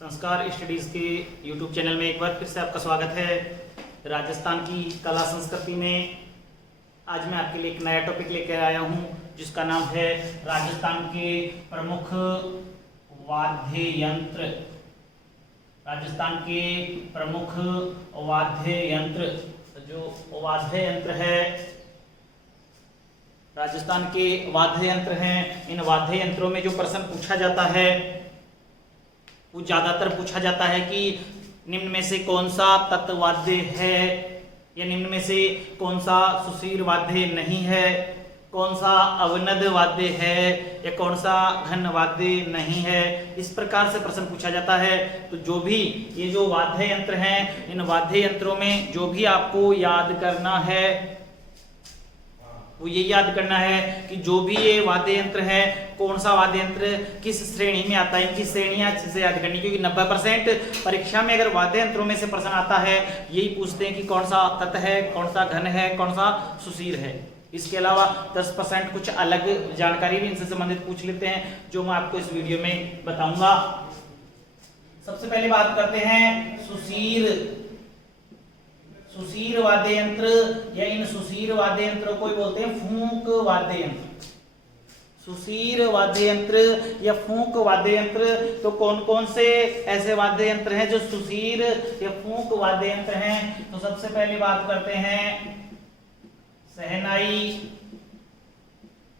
संस्कार स्टडीज के YouTube channel में एक बार फिर से आपका स्वागत है। राजस्थान की कला संस्कृति में आज मैं आपके लिए एक नया टॉपिक लेकर आया हूं जिसका नाम है राजस्थान के प्रमुख वाद्य यंत्र। राजस्थान के प्रमुख वाद्य यंत्र, जो वाद्य यंत्र है, राजस्थान के वाद्य यंत्र हैं। इन वाद्य यंत्रों में जो प्रश्न पूछा जाता है वो ज्यादातर पूछा जाता है कि निम्न में से कौन सा तत्वाद्य है, या निम्न में से कौन सा सुशीर वाद्य नहीं है, कौन सा अवनद वाद्य है या कौन सा घन वाद्य नहीं है। इस प्रकार से प्रश्न पूछा जाता है। तो जो भी ये जो वाद्य यंत्र हैं, इन वाद्य यंत्रों में जो भी आपको याद करना है वो ये याद करना है कि जो भी ये वाद्य यंत्र है, कौन सा वाद्य यंत्र किस श्रेणी में आता है, इनकी श्रेणियां अच्छे से याद करनी। क्योंकि 90% परीक्षा में अगर वाद्य यंत्रों में से प्रश्न आता है यही पूछते हैं कि कौन सा तत् है, कौन सा घन है, कौन सा सुशीर है। इसके अलावा 10% कुछ अलग जानकारी भी इनसे संबंधित पूछ लेते हैं जो मैं आपको इस वीडियो में बताऊंगा। सबसे पहले बात करते हैं सुशीर वाद्य यंत्र, या इन सुशीर वाद्य यंत्रों को बोलते हैं फूंक वाद्य यंत्र। सुशीर वाद्य यंत्र या फूंक वाद्य यंत्र, तो कौन कौन से ऐसे वाद्य यंत्र हैं जो सुशीर या फूंक वाद्य यंत्र हैं। तो सबसे पहले बात करते हैं सहनाई,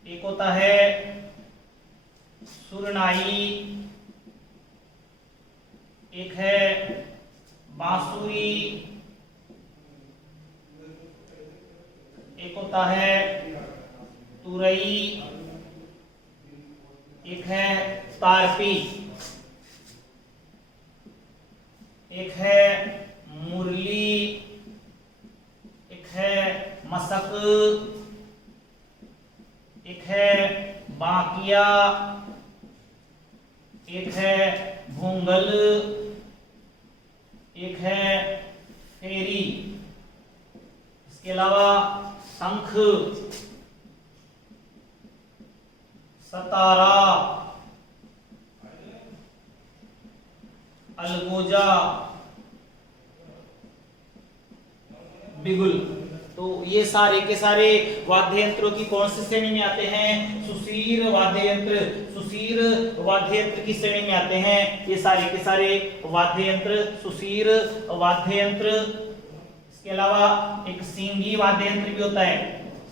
एक होता है सुरनाई, एक है बांसुरी, एक होता है तुरई, एक है तारपी, एक है मुरली, एक है मसक, एक है बांकिया, एक है भूंगल, एक है फेरी। इसके अलावा शंख, सतारा, अलगोजा, बिगुल। तो ये सारे के सारे वाद्य यंत्रों की कौन सी श्रेणी में आते हैं? सुशीर वाद्य यंत्र। सुशीर वाद्य यंत्र की श्रेणी में आते हैं ये सारे के सारे वाद्य यंत्र, सुशीर वाद्य यंत्र। इसके अलावा एक सींगी वाद्य यंत्र भी होता है,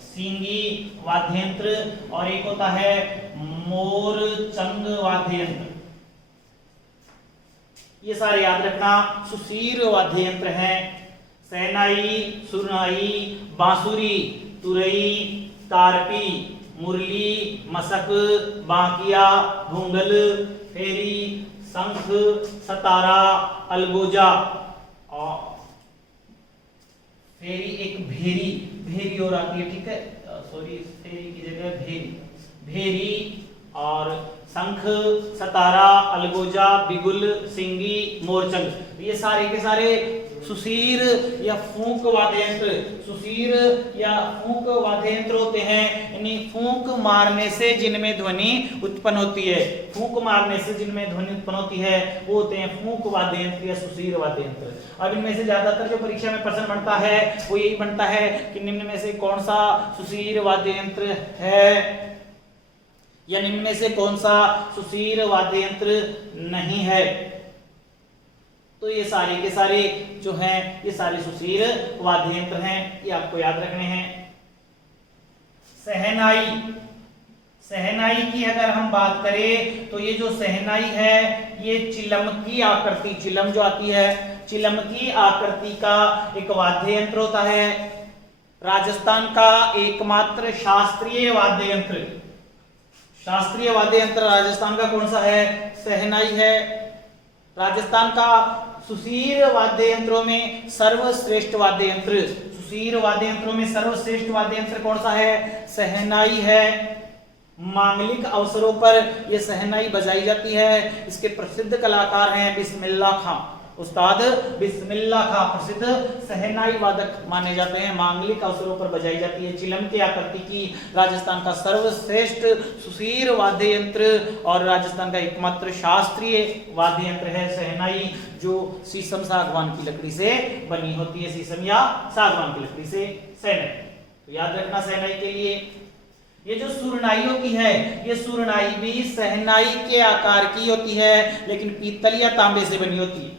सींगी वाद्य यंत्र, और एक होता है मोरचंग वाद्य यंत्र। ये सारे याद रखना सुशीर वाद्य यंत्र हैं। सहनाई, सुरनाई, बांसुरी, तुरई, तारपी, मुरली, मसक, बांकिया, भूंगल, फेरी, शंख, सतारा, अलगोजा, और फेरी एक भेरी और आती है, ठीक है, सॉरी फेरी की जगह भेरी, और शंख, सतारा, अलगोजा, बिगुल, सिंगी, मोरचंग। ये सारे के सारे सुशीर या फूंक वाद्य यंत्र, सुशीर या फूंक वाद्य यंत्र होते हैं। यानी फूंक मारने से जिनमें ध्वनि उत्पन्न होती है, फूंक मारने से जिनमें ध्वनि उत्पन्न होती है वो होते हैं फूंक वाद्य यंत्र या सुशीर वाद्य यंत्र। अब इनमें से ज्यादातर जो परीक्षा में प्रश्न बनता है वो यही बनता है कि निम्न में से कौन सा सुशीर वाद्य यंत्र है, या निम्न में से कौन सा सुशीर वाद्य यंत्र नहीं है। तो ये सारे के सारे जो हैं ये सारे सुशीर वाद्य यंत्र हैं, ये आपको याद रखने हैं। सहनाई, सहनाई की अगर हम बात करें तो ये जो सहनाई है ये चिलम की आकृति, चिलम जो आती है, चिलम की आकृति का एक वाद्य यंत्र होता है। राजस्थान का एकमात्र शास्त्रीय वाद्य यंत्र, शास्त्रीय वाद्य यंत्र राजस्थान का कौन सा है? सहनाई है। राजस्थान का सुशीर वाद्य यंत्रों में सर्वश्रेष्ठ वाद्य यंत्र, सुशीर वाद्य यंत्रों में सर्वश्रेष्ठ वाद्य यंत्र कौन सा है? सहनाई है। मांगलिक अवसरों पर यह सहनाई बजाई जाती है। इसके प्रसिद्ध कलाकार हैं बिस्मिल्लाह खां, उस्ताद बिस्मिल्लाह खां प्रसिद्ध शहनाई वादक माने जाते हैं। मांगलिक अवसरों पर बजाई जाती है। चिलम की आकृति की राजस्थान का सर्वश्रेष्ठ सुशीर वाद्य यंत्र और राजस्थान का एकमात्र शास्त्रीय वाद्य यंत्र है शहनाई, जो शीशम सागवान की लकड़ी से बनी होती है। शीशम या सागवान की लकड़ी से शहनाई, तो याद रखना शहनाई के लिए। ये जो सुरनाइयों की है, ये सुरनाई भी शहनाई के आकार की होती है, लेकिन पीतल या तांबे से बनी होती है।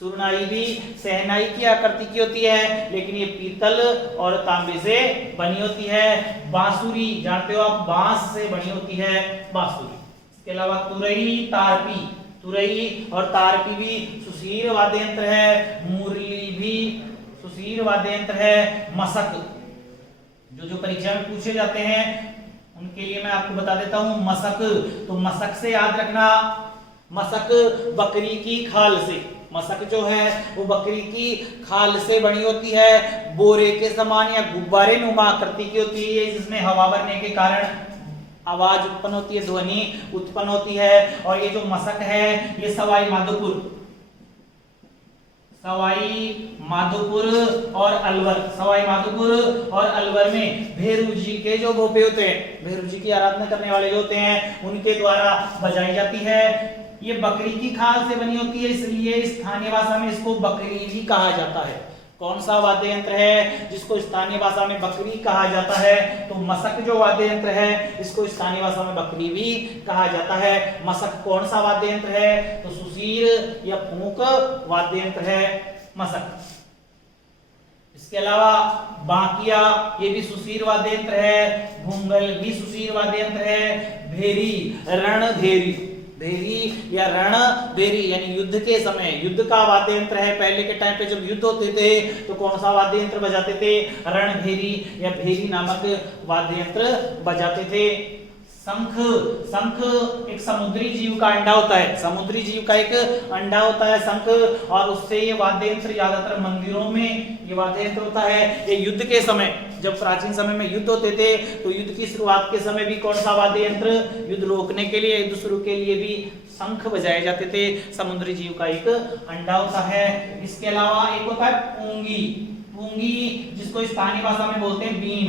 सुरनाई भी शहनाई की आकृति की होती है, लेकिन ये पीतल और तांबे से बनी होती है। बांसुरी जानते हो आप, बांस से बनी होती है बांसुरी। इसके अलावा तुरई, तारपी, तुरई और तारपी भी सुशीर वाद्य यंत्र है। मुरली भी सुशीर वाद्य यंत्र है। मशक, जो परीक्षा में पूछे जाते हैं उनके लिए मैं आपको बता देता हूं। मशक, तो मशक से याद रखना, मशक बकरी की खाल से, मशक जो है वो बकरी की खाल से बनी होती है। बोरे के समान या गुब्बारे नुमा आकृति की होती है, जिसमें हवा भरने के कारण आवाज उत्पन्न होती है, ध्वनि उत्पन्न होती है। और ये जो मशक है ये सवाई माधोपुर और अलवर, सवाई माधोपुर और अलवर में भेरू जी के जो भोपे होते हैं, भेरू जी की आराधना करने वाले जो होते हैं, उनके द्वारा बजाई जाती है। ये बकरी की खाल से बनी होती है, इसलिए स्थानीय भाषा में इसको बकरी भी कहा जाता है। कौन सा वाद्य यंत्र है जिसको स्थानीय भाषा में बकरी कहा जाता है? तो मशक जो वाद्य यंत्र है इसको स्थानीय भाषा में बकरी भी कहा जाता है। मशक कौन सा वाद्य यंत्र है? तो सुशीर या फूंक वाद्य यंत्र है मशक। इसके अलावा बांकिया, ये भी सुशीर वाद्य यंत्र है। भूंगल भी सुशीर वाद्य यंत्र है। भेरी, रणभेरी, भेरी या रणभेरी यानी युद्ध के समय युद्ध का वाद्य यंत्र है। पहले के टाइम पे जब युद्ध होते थे तो कौन सा वाद्य यंत्र बजाते थे? रणभेरी या भेरी नामक वाद्य यंत्र बजाते थे। शंख, शंख एक समुद्री जीव का अंडा होता है, समुद्री जीव का एक अंडा होता है शंख, और उससे ये वाद्य यंत्र ज्यादातर मंदिरों में ये वाद्य यंत्र होता है। ये युद्ध के समय, जब प्राचीन समय में युद्ध होते थे तो युद्ध की शुरुआत के समय भी कौन सा वाद्य यंत्र, युद्ध रोकने के लिए, युद्ध शुरू के लिए भी शंख बजाए जाते थे। समुद्री जीव का एक अंडा होता है। इसके अलावा एक होता है पूंगी, पूंगी जिसको स्थानीय भाषा में बोलते हैं बीन।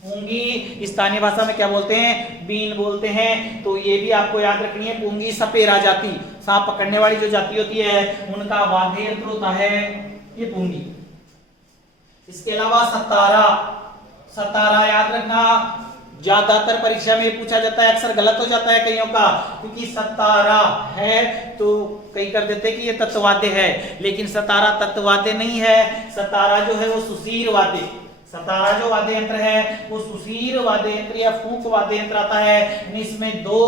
पूंगी स्थानीय भाषा में क्या बोलते हैं? बीन बोलते हैं। तो ये भी आपको याद रखनी है। पूंगी सपेरा जाति, सांप पकड़ने वाली जो जाति होती है उनका वाद्य यंत्र होता है ये पूंगी। इसके अलावा सतारा, सतारा याद रखना, ज्यादातर परीक्षा में पूछा जाता है, अक्सर गलत हो जाता है कईयों का, क्योंकि सतारा है तो कई कर देते कि ये तत्ववाद्य है, लेकिन सतारा तत्ववाद्य नहीं है। सतारा जो है वो सुशीर वाद्य, सतारा जो वाद्य यंत्र है वो सुशीर वाद्य यंत्र या फूंक वाद्य यंत्र आता है। इसमें दो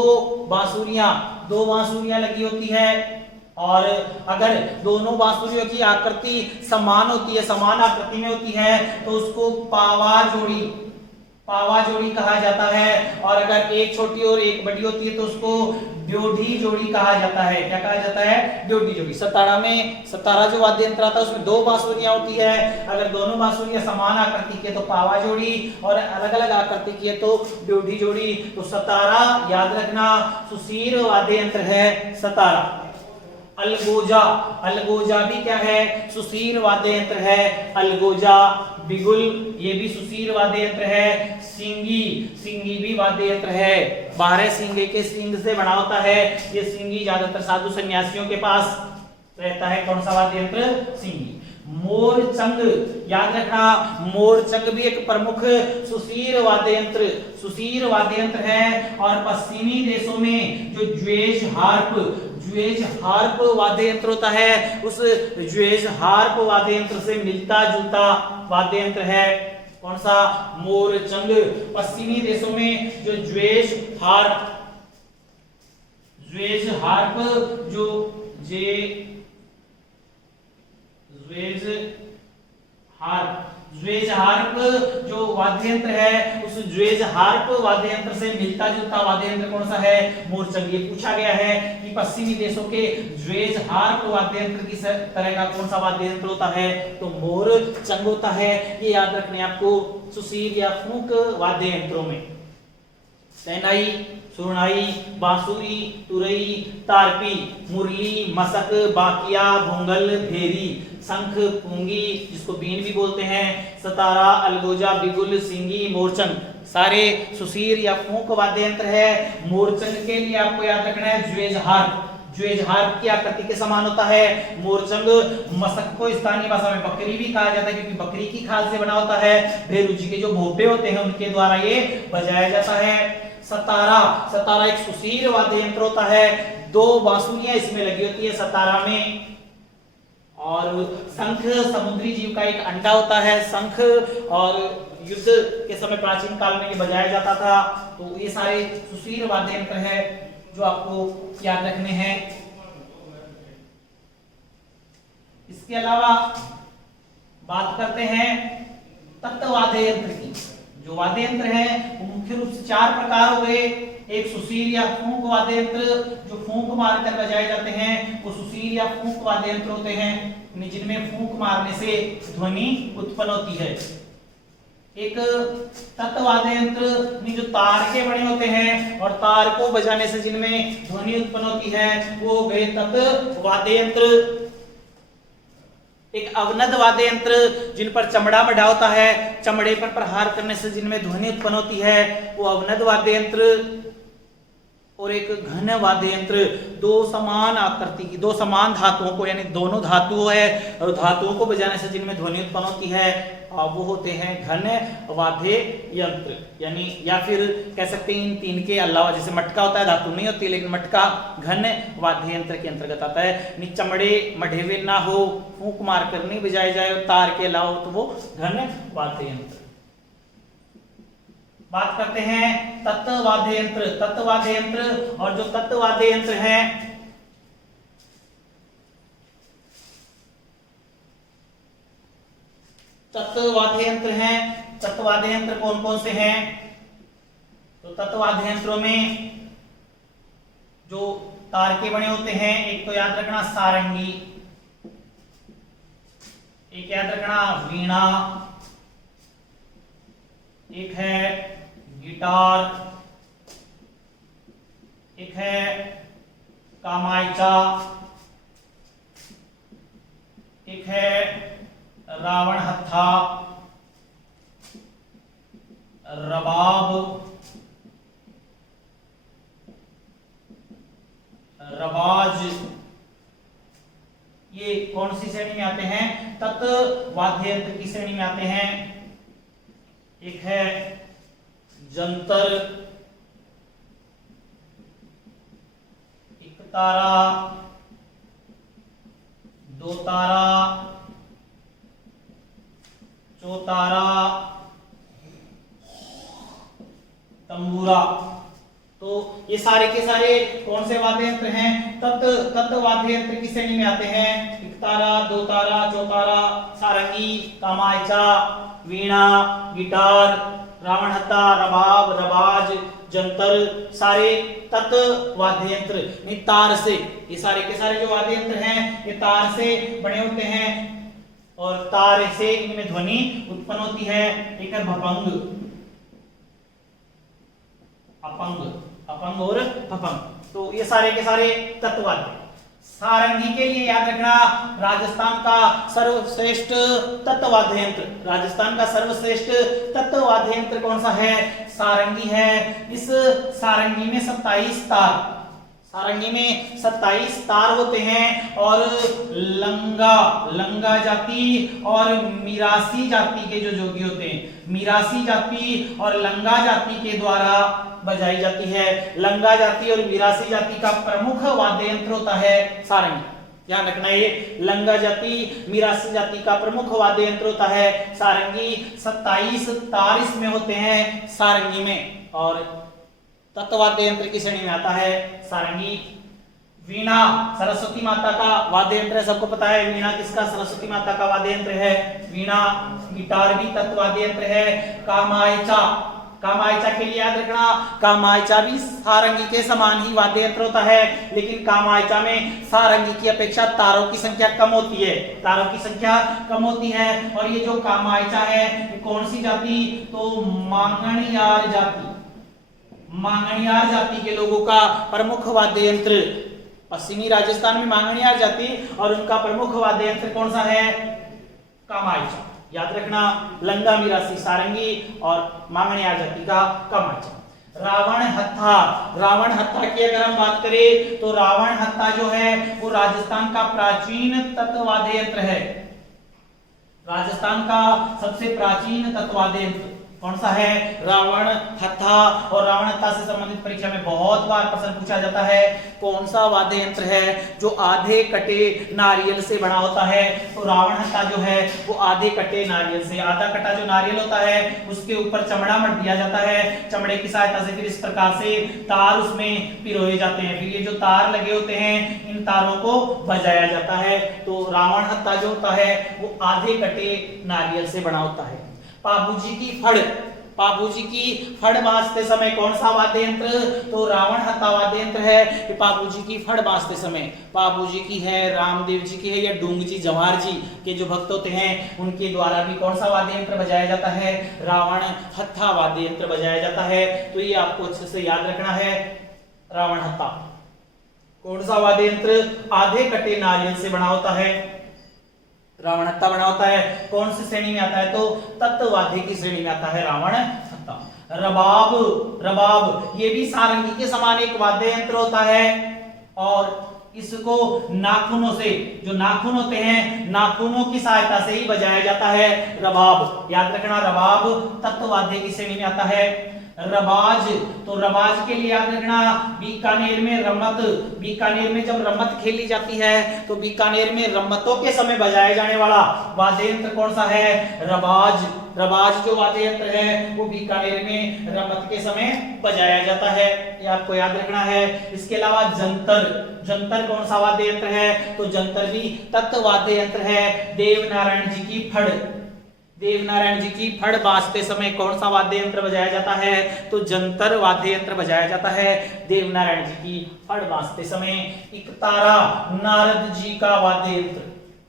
बांसुरियां लगी होती है, और अगर दोनों बांसुरियों की आकृति समान होती है, समान आकृति में होती है तो उसको पावा जोड़ी कहा जाता है। और अगर एक छोटी और एक बड़ी होती है तो उसको ड्योढ़ी जोड़ी कहा जाता है। क्या कहा जाता है? ड्योढ़ी जोड़ी। सतारा जो वाद्य यंत्र आता है उसमें दो बांसुरियां होती है। अगर दोनों बांसुरियां समान आकृति की है तो पावा जोड़ी, और अलग अलग आकृति की है तो ड्योढ़ी जोड़ी। तो सतारा याद रखना सुशीर वाद्य यंत्र है सतारा। अलगोजा, अलगोजा भी क्या है? सुशीर वाद्य यंत्र है अलगोजा। बिगुल, ये भी सुशीर वाद्य यंत्र है। सिंगी, सिंगी भी वाद्य यंत्र है। 12 सींगे के सींग से बना होता है ये सिंगी, ज्यादातर साधु सन्यासियों के पास रहता है। कौन सा वाद्य यंत्र? सिंगी। मोरचंग याद रखना, मोरचंग भी एक प्रमुख सुशीर वाद्य यंत्र है। और पश्चिमी देशों में जो ज्वेज हार्प वाद्य यंत्र होता है उस ज्वेज हार्प वाद्य यंत्र से मिलता जुलता वाद्य यंत्र है। कौन सा? मोरचंग। पश्चिमी देशों में जो ज्वेज हार्प जो वाद्य यंत्र है उस ज्वेज हार्प वाद्य यंत्र से मिलता जुलता वाद्य यंत्र कौन सा है? मोरचंग। ये पूछा गया है कि पश्चिमी देशों के ज्वेज हार्प वाद्य यंत्र की तरह का कौन सा वाद्य यंत्र होता है? तो मोरचंग होता है। ये याद रखने आपको सुशीर या फूंक वाद्य यंत्रों में। शहनाई, सुरनाई, बांसुरी, तुरई, तारपी, मुरली, मसक, बाकिया, भोंगल, भेरी, शंख, पूंगी जिसको बीन भी बोलते हैं, सतारा, अलगोजा, बिगुल, सिंगी, मोरचंग सारे सुसीर या फूंक वाद्य यंत्र है। मोरचंग के लिए आपको याद रखना है ज्वेजहार। ज्वेजहार की आकृति के समान होता है। मोरचंग मसक को स्थानीय भाषा में बकरी भी कहा जाता है क्योंकि बकरी की खाल से बना होता है। भेरू जी के जो भोपे होते हैं उनके द्वारा ये बजाया जाता है। सतारा, सतारा एक सुशील वाद्य यंत्र होता है। 2 बांसुरियां इसमें लगी होती है सतारा में। और शंख समुद्री जीव का एक अंडा होता है शंख, और युद्ध के समय प्राचीन काल में ये बजाया जाता था। तो ये सारे सुशील वाद्य यंत्र है जो आपको याद रखने हैं। इसके अलावा बात करते हैं तत्व वाद्य यंत्र की। जो वाद्य यंत्र है वो मुख्य रूप से 4 प्रकार हो गए। एक सुशील या फूंक वाद्य यंत्र जो फूंक मारकर बजाए जाते हैं वो सुशील या फूंक वाद्य यंत्र होते हैं जिनमें फूंक मारने से ध्वनि उत्पन्न होती है। एक तत्व वाद्य यंत्र में जो तार के बने होते हैं और तार को बजाने से जिनमें ध्वनि उत्पन्न होती है वो हो गए तत्व वाद्य यंत्र। एक अवनद वाद्य यंत्र जिन पर चमड़ा बढ़ा होता है, चमड़े पर प्रहार करने से जिनमें ध्वनि उत्पन्न होती है वो अवनद वाद्य यंत्र। और एक घन वाद्य यंत्र 2 समान आकृति की 2 समान धातुओं को यानी दोनों धातु है और धातुओं को बजाने से जिनमें ध्वनि उत्पन्न होती है वो होते हैं घन वाद्य यंत्र। यानी या फिर कह सकते हैं इन 3 के अलावा, जैसे मटका होता है धातु नहीं होती लेकिन मटका घन वाद्य यंत्र के अंतर्गत आता है। चमड़े मढ़े हुए ना हो, फूंक मार कर नहीं बजाए जाए, तार के अलावा तो वो घन वाद्य यंत्र। बात करते हैं तत्व वाद्य यंत्र। तत्व वाद्य यंत्र और जो तत्व वाद्य यंत्र है तत्व वाद्य यंत्र हैं। तत्व वाद्य यंत्र कौन कौन से हैं? तो तत्व वाद्य यंत्रों में जो तार के बने होते हैं एक तो याद रखना सारंगी, एक याद रखना वीणा, एक है गिटार, एक है कामायचा, एक है रावण हत्था, रबाब, रबाज। ये कौन सी श्रेणी में आते हैं? तत्व वाद्य यंत्र की श्रेणी में आते हैं। एक है जंतर, एक तारा, 2 तारा, चौतारा, तंबूरा। तो ये सारे के सारे कौन से वाद्य यंत्र हैं? तत्व वाद्य यंत्र की श्रेणी में आते हैं। एक तारा, 2 तारा, चौतारा, सारंगी, कामायचा, वीणा, गिटार, रावण हत्था, रबाब, रबाज, जंतर, सारे तत्व वाद्य यंत्र। तार से, ये सारे के सारे जो वाद्य यंत्र हैं ये तार से बने होते हैं और तार से इनमें ध्वनि उत्पन्न होती है। एक है भपंग, अपंग, अपंग और भपंग। तो ये सारे के सारे तत्व वाद्य। सारंगी के लिए याद रखना राजस्थान का सर्वश्रेष्ठ तत्व वाद्य यंत्र। राजस्थान का सर्वश्रेष्ठ तत्व वाद्य यंत्र कौन सा है? सारंगी है। इस सारंगी में 27 तार, सारंगी में 27 तार होते हैं और लंगा जाति और मिरासी जाति के जो जोगी होते हैं, मिरासी जाति और लंगा जाति के द्वारा बजाई जाती है। लंगा जाति और मिरासी जाति का प्रमुख वाद्य यंत्र होता है सारंगी। ध्यान रखना, ये लंगा जाति मिरासी जाति का प्रमुख वाद्य यंत्र होता है सारंगी। 27 तार इसमें होते हैं सारंगी में और तत्व वाद्य यंत्र की श्रेणी में आता है सारंगी। वीणा सरस्वती माता का वाद्य यंत्र है, सबको पता है वीणा किसका? सरस्वती माता का वाद्य यंत्र है वीणा। गिटार भी तत्व वाद्य यंत्र है। कामायचा, कामायचा के लिए याद रखना कामायचा भी सारंगी के समान ही वाद्य यंत्र होता है, लेकिन कामायचा में सारंगी की अपेक्षा तारों की संख्या कम होती है, तारों की संख्या कम होती है। और ये जो कामायचा है ये कौन सी जाति? तो मांगणियार जाति, मांगणियार जाति के लोगों का प्रमुख वाद्य यंत्र, पश्चिमी राजस्थान में मांगणियार जाति और उनका प्रमुख वाद्य यंत्र कौन सा है? कामायचा। याद रखना, लंगा मिरासी सारंगी और मांगणियार जाति का कामायचा। रावण हत्था, रावण हत्था की अगर हम बात करें तो रावण हत्था जो है वो राजस्थान का प्राचीन तत्वाद्य यंत्र है। राजस्थान का सबसे प्राचीन तत्वाद्य यंत्र कौन सा है? रावण हत्था। और रावण हत्था से संबंधित परीक्षा में बहुत बार प्रश्न पूछा जाता है, कौन सा वाद्य यंत्र है जो आधे कटे नारियल से बना होता है? तो रावण हत्था जो है वो आधे कटे नारियल से, आधा कटा जो नारियल होता है उसके ऊपर चमड़ा मढ़ दिया जाता है। चमड़े की सहायता से फिर इस प्रकार से तार उसमें पिरोए जाते हैं, फिर ये जो तार लगे होते हैं इन तारों को बजाया जाता है। तो रावण हत्था जो होता है वो आधे कटे नारियल से बना होता है। पाबूजी की फड़, पाबूजी की फड़ बाजते समय कौन सा वाद्य यंत्र? तो रावण हत्था वाद्य यंत्र है कि पाबूजी की फड़ बाजते समय। पाबूजी की है, रामदेव जी की है या डूंग जी जवाहर जी के जो भक्त होते हैं उनके द्वारा भी कौन सा वाद्य यंत्र बजाया जाता है? रावण हत्था वाद्य यंत्र बजाया जाता है। तो ये आपको अच्छे से याद रखना है। रावण हत्था कौन सा वाद्य यंत्र? आधे कटे नारियल से बना होता है। रावण हत्था बना होता है कौन सी श्रेणी में आता है? तो तत्वाद्य की श्रेणी में आता है रावण हत्था। रबाब, रबाब ये भी सारंगी के समान एक वाद्य यंत्र होता है और इसको नाखूनों से, जो नाखून होते हैं नाखूनों की सहायता से ही बजाया जाता है रबाब। याद रखना, रबाब तत्वाद्य की श्रेणी में आता है। रबाज, तो रबाज के लिए याद रखना, बीकानेर में रमत, बीकानेर में जब रमत खेली जाती है तो बीकानेर में रमतों के समय बजाया जाने वाला वाद्य यंत्र कौन सा है? रबाज। रबाज जो वाद्य यंत्र है वो बीकानेर में रमत के समय बजाया जाता है, ये आपको याद रखना है। इसके अलावा जंतर, जंतर कौन सा वाद्य यंत्र है? तो जंतर भी तत्वाद्य यंत्र है। देवनारायण जी की फड़, देवनारायण जी की फड़ बाजते समय कौन सा वाद्य यंत्र बजाया जाता है? तो जंतर वाद्य यंत्र बजाया जाता है देवनारायण जी की फड़ बाजते समय। इकतारा नारद जी का वाद्य यंत्र,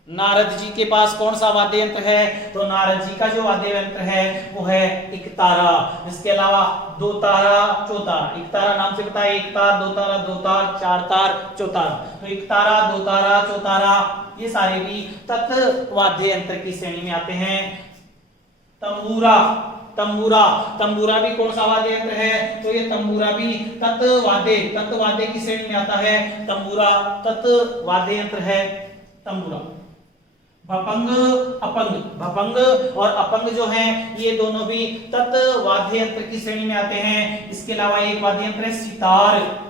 नारद जी के पास कौन सा वाद्य यंत्र है? तो नारद जी का जो वाद्य यंत्र है वो है इकतारा। इसके अलावा दो तारा चौतारा, इकतारा नाम से पता है, एक तार, दो तारा, दो तार, चार तार, चौतारा। तो इकतारा, दो तारा, चौतारा ये सारे भी तत्वाद्य यंत्र की श्रेणी में आते हैं। तंबूरा, तंबूरा, तंबूरा भी कौन सा वाद्य यंत्र है? तो ये तंबूरा भी तत्वाद्य की श्रेणी में आता है। तंबूरा तत्वाद्य यंत्र है तंबूरा। भपंग, अपंग, भपंग और अपंग जो हैं ये दोनों भी तत्वाद्य यंत्र की श्रेणी में आते हैं। इसके अलावा एक वाद्य यंत्र है सितार,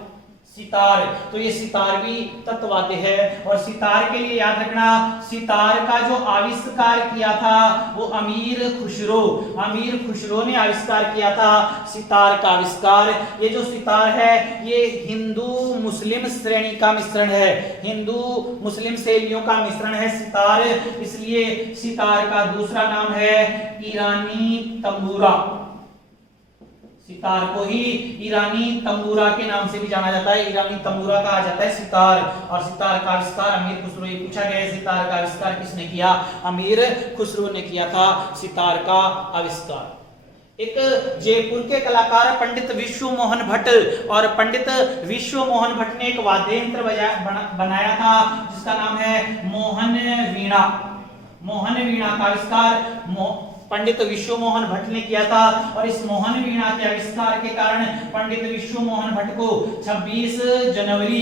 सितार, तो ये सितार भी तत्वाद्य है। और सितार के लिए याद रखना, सितार का जो आविष्कार किया था वो अमीर खुसरो, अमीर खुसरो ने आविष्कार किया था सितार का आविष्कार। ये जो सितार है ये हिंदू मुस्लिम श्रेणी का मिश्रण है, हिंदू मुस्लिम शैलियों का मिश्रण है सितार, इसलिए सितार का दूसरा नाम है ईरानी तंबूरा। सितार को ही ईरानी तंबूरा के नाम से भी जाना जाता है, ईरानी तंबूरा कहा जाता है सितार। और सितार का आविष्कार अमीर खुसरो, ये पूछा गया है सितार का आविष्कार किसने किया? अमीर खुसरो ने किया था सितार का आविष्कार। एक जयपुर के कलाकार पंडित विश्व मोहन भट्ट, और पंडित विश्व मोहन भट्ट ने एक वाद्य यंत्र बनाया था जिसका नाम है मोहन वीणा। मोहन वीणा का आविष्कार पंडित विश्व मोहन भट्ट ने किया था। और इस मोहन वीणा के आविष्कार के कारण पंडित विश्व मोहन भट्ट को 26 जनवरी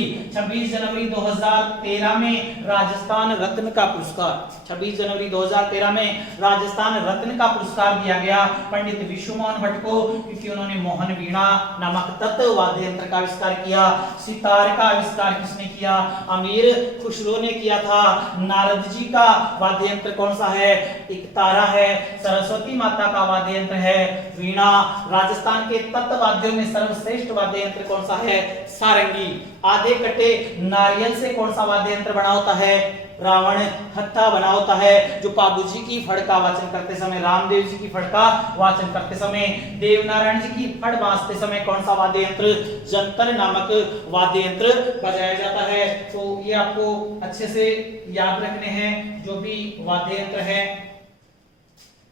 2013 में राजस्थान रत्न का पुरस्कार, 26 जनवरी 2013 में राजस्थान रत्न का पुरस्कार दिया गया पंडित विश्व मोहन भट्ट को, क्योंकि उन्होंने मोहन वीणा नामक तत्वाद्य यंत्र का आविष्कार किया। सितार का आविष्कार किसने किया? अमीर खुसरो ने किया था। नारद जी का वाद्य यंत्र कौन सा है? इकतारा है। सरस्वती माता का वाद्य यंत्र है वीणा। राजस्थान के तत्वाद्यों में सर्वश्रेष्ठ वाद्य यंत्र कौन सा है? सारंगी। आधे कटे नारियल से कौन सा वाद्य यंत्र बना होता है? रावण हत्था बना होता है, जो पाबूजी की फड़ का वाचन करते समय, रामदेव जी की फड़ का वाचन करते समय, देवनारायण जी की फड़ बाजते समय कौन सा वाद्य यंत्र? जंतर नामक वाद्य यंत्र बजाया जाता है। तो ये आपको अच्छे से याद रखने हैं जो भी वाद्य यंत्र है।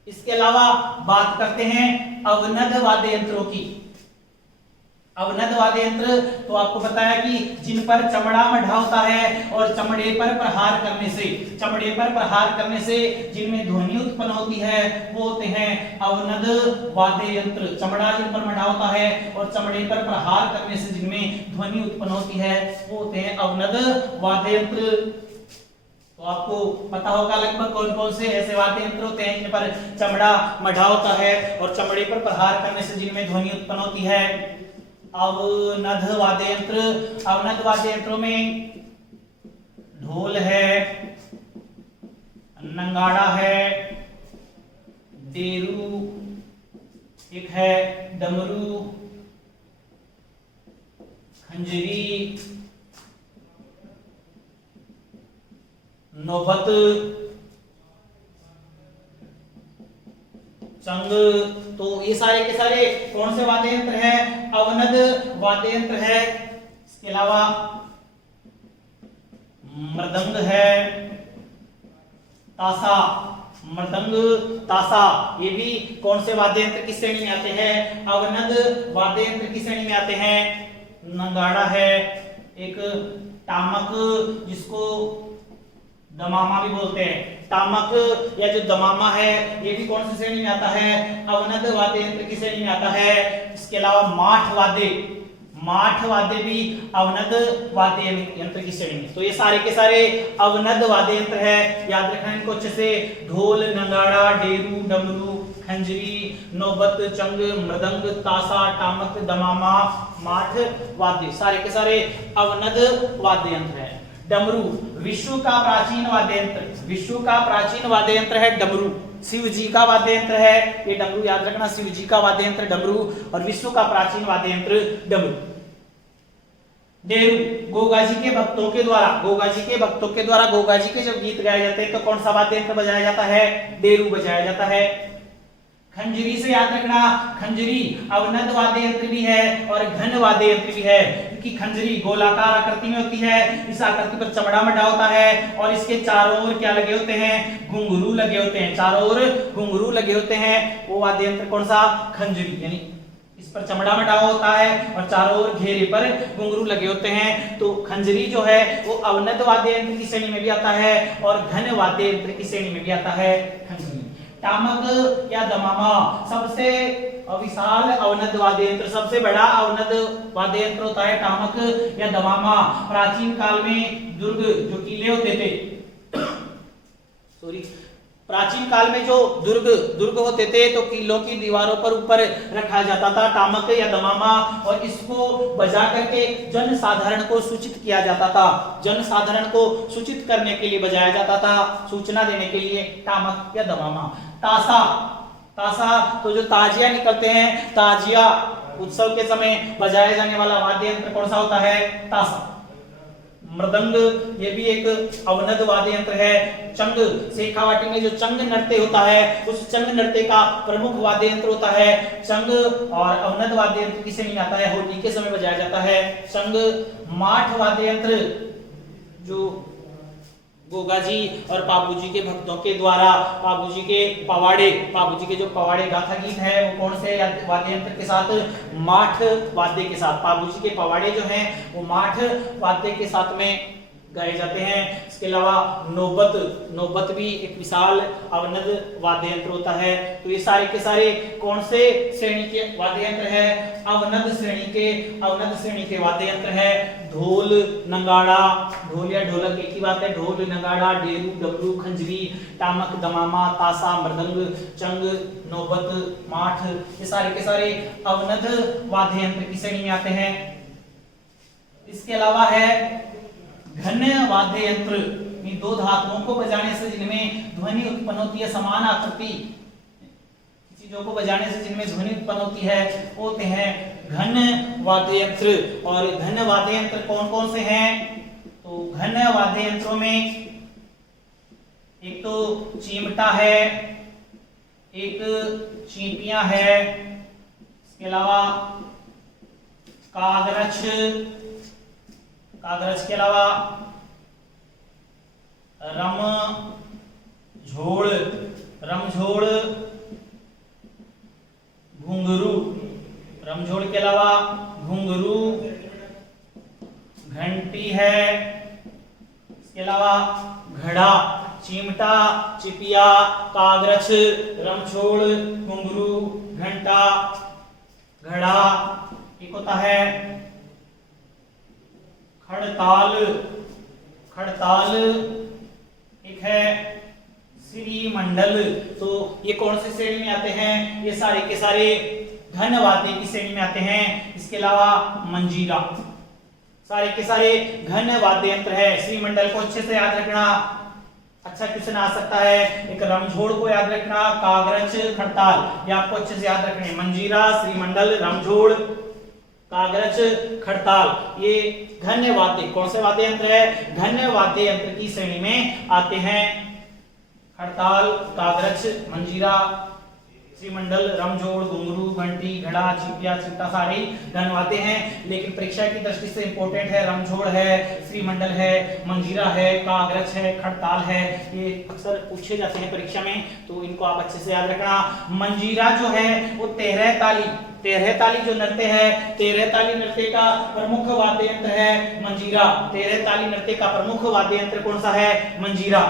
इसके अलावा बात करते हैं अवनद वाद्य यंत्रों की। अवनद वाद्य यंत्र तो आपको पता है कि जिन पर चमड़ा मढ़ा होता है और चमड़े पर प्रहार करने से जिनमें ध्वनि उत्पन्न होती है वो होते हैं अवनद वाद्य यंत्र। चमड़ा जिन पर मढ़ा होता है और चमड़े पर प्रहार करने से जिनमें ध्वनि उत्पन्न होती है वो होते हैं अवनद वाद्य यंत्र। तो आपको पता होगा लगभग कौन कौन से ऐसे वाद्य यंत्र होते हैं जिन पर चमड़ा मढ़ा होता है और चमड़े पर प्रहार करने से जिनमें ध्वनि उत्पन्न होती है। अवनद वाद्य यंत्र, अवनद वाद्य यंत्रों में ढोल है, नंगाड़ा है, डेरू एक है, डमरू, खंजरी, नौबत, चंग। तो ये सारे के सारे कौन से वाद्य यंत्र हैं? अवनद वाद्य यंत्र है। इसके अलावा मृदंग है, ताशा, मृदंग, ताशा, ये भी कौन से वाद्य यंत्र की श्रेणी में आते हैं? अवनद वाद्य यंत्र की श्रेणी में आते हैं। नगाड़ा है, एक टामक जिसको दमामा भी बोलते हैं, टामक या जो दमामा है ये भी कौन सी श्रेणी में आता है? अवनद वाद्य यंत्र की श्रेणी में आता है। इसके अलावा माठ वाद्य भी अवनद वाद्य यंत्र की श्रेणी में। तो ये सारे के सारे अवनद वाद्य यंत्र है, याद रखना इनको अच्छे से। ढोल, नगाड़ा, डेरू, डमरू, खंजरी, नौबत, चंग, मृदंग, ताशा, टामक, दमामा, माठ वाद्य, सारे के सारे अवनद वाद्य यंत्र है। डमरू विश्व का प्राचीन वाद्य यंत्र है डमरू। शिव जी का वाद्य यंत्र है ये डमरू, याद रखना, शिव जी का वाद्य यंत्र डमरू और विश्व का प्राचीन वाद्य यंत्र डमरू। डेरू गोगा जी के भक्तों के द्वारा गोगा जी के जब गीत गाए जाते हैं तो कौन सा वाद्य यंत्र बजाया जाता है? डेरू बजाया जाता है। खंजरी से याद रखना, खंजरी अवनद वाद्य यंत्र भी है और घन वाद्य यंत्र भी है, क्योंकि खंजरी गोलाकार आकृति में होती है। इस आकृति पर चमड़ा मढ़ा होता है और इसके चारों ओर क्या लगे होते हैं? घुंघरू लगे होते हैं, चारों ओर घुंघरू लगे होते हैं। वो वाद्य यंत्र कौन सा? खंजरी। यानी इस पर चमड़ा मढ़ा होता है और चारों ओर घेरे पर घुंघरू लगे होते हैं। तो खंजरी जो है वो अवनद वाद्य यंत्र की श्रेणी में भी आता है और घन वाद्य यंत्र की श्रेणी में भी आता है खंजरी। टामक या दमामा सबसे विशाल अवनद वाद्य यंत्र, सबसे बड़ा अवनद वाद्य यंत्र होता है टामक या दमामा। प्राचीन काल में दुर्ग जो किले होते थे प्राचीन काल में जो दुर्ग होते थे तो किलों की दीवारों पर ऊपर रखा जाता था टामक या दमामा, और इसको बजा करके जन साधारण को सूचित किया जाता था। जन साधारण को सूचित करने के लिए बजाया जाता था, सूचना देने के लिए टामक या दमामा। ताशा तो जो ताजिया निकलते हैं, ताजिया उत्सव के समय बजाए जाने वाला वाद्य यंत्र कौन सा होता है? ताशा। मृदंग ये भी एक अवनद वाद्य यंत्र है। चंग शेखावाटी में जो चंग नृत्य होता है उस चंग नृत्य का प्रमुख वाद्य यंत्र होता है चंग, और अवनद वाद्य यंत्र की श्रेणी में आता है, होली के समय बजाया जाता है चंग। माठ वाद्य यंत्र जो गोगा जी और पाबूजी के भक्तों के द्वारा पाबूजी के जो पवाड़े गाथा गीत है वो कौन से वाद्य यंत्र के साथ? माठ वाद्य के साथ। पाबूजी के पवाड़े जो हैं वो माठ वाद्य के साथ में गाए जाते हैं। इसके अलावा नौबत भी एक विशाल अवनद वाद्य यंत्र होता है। तो ये सारे के सारे कौन से श्रेणी के वाद्य यंत्र है? अवनद श्रेणी के वाद्य यंत्र है। ढोल, नगाड़ा, ढोल या ढोलक एक ही बात है, ढोल, नगाड़ा, डेरू, डमरू, खंजरी, टामक, दमामा, ताशा, मृदंग, चंग, नौबत, माठ, ये सारे के सारे अवनद वाद्य यंत्र की श्रेणी में आते हैं। इसके अलावा है घन वाद्य यंत्र, इन दो धातुओं को बजाने से जिनमें ध्वनि उत्पन्न होती है, समान आकृति चीजों को बजाने से जिनमें ध्वनि उत्पन्न होती है वो होते हैं घन वाद्य यंत्र। और घन वाद्य यंत्र कौन कौन से हैं? तो घन वाद्य यंत्रों में एक तो चिमटा है, एक चींटियां है, इसके अलावा कागरच के अलावा रमझोड़, घुंघरू, रमझोड़ के अलावा घुंघरू, घड़ा, चिमटा, चिपिया, कागरछ, रमछोड़, घुंघरू, घंटा, घड़ा। एक होता है खड़ताल, खड़ताल। एक है श्रीमंडल। तो ये कौन सी श्रेणी में आते हैं? ये सारे के सारे घन वाद्य की श्रेणी में आते हैं। इसके अलावा मंजीरा, सारे के सारे घन वाद्य यंत्र है। श्रीमंडल को अच्छे से याद रखना, अच्छा क्वेश्चन आ सकता है। एक रमझोड़ को याद रखना, कागरच, खड़ताल, ये आपको अच्छे से याद रखने। मंजीरा, श्रीमंडल, रमझोड़, कागरच, खड़ताल, ये घन वाद्य, कौन से वाद्य यंत्र है? घन वाद्य यंत्र की श्रेणी में आते हैं। खड़ताल, कागरच, मंजीरा, श्रीमंडल, रमझोड़, घुंघरू, घंटी, घड़ा, चिपिया, चिमटा, सारे घन वाद्य हैं। लेकिन परीक्षा की दृष्टि से इंपॉर्टेंट है, रमझोड़ है, श्रीमंडल है, मंजीरा है, कागरच है, खड़ताल है। ये अक्सर पूछे जाते हैं परीक्षा में, तो इनको आप अच्छे से याद रखना। मंजीरा जो है वो 13 ताली जो नृत्य है, 13 ताली नृत्य का प्रमुख वाद्य यंत्र है मंजीरा। 13 ताली नृत्य का प्रमुख वाद्य यंत्र कौन सा है? मंजीरा।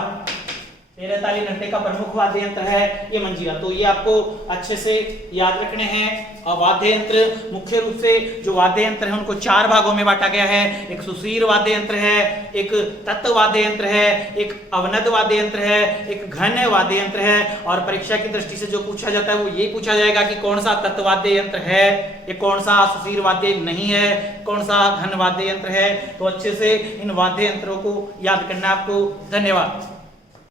13 ताली नृत्य का प्रमुख वाद्य यंत्र है ये मंजीरा। तो ये आपको अच्छे से याद रखने हैं। और वाद्य यंत्र मुख्य रूप से जो वाद्य यंत्र है उनको 4 भागों में बांटा गया है। एक सुशीर वाद्य यंत्र है, एक तत्व वाद्य यंत्र है, एक अवनद वाद्य यंत्र है, एक घन वाद्य यंत्र है। और परीक्षा की दृष्टि से जो पूछा जाता है वो ये पूछा जाएगा कि कौन सा तत्व वाद्य यंत्र है, ये कौन सा सुशीर वाद्य नहीं है, कौन सा घन वाद्य यंत्र है। तो अच्छे से इन वाद्य यंत्रों को याद करना आपको। धन्यवाद।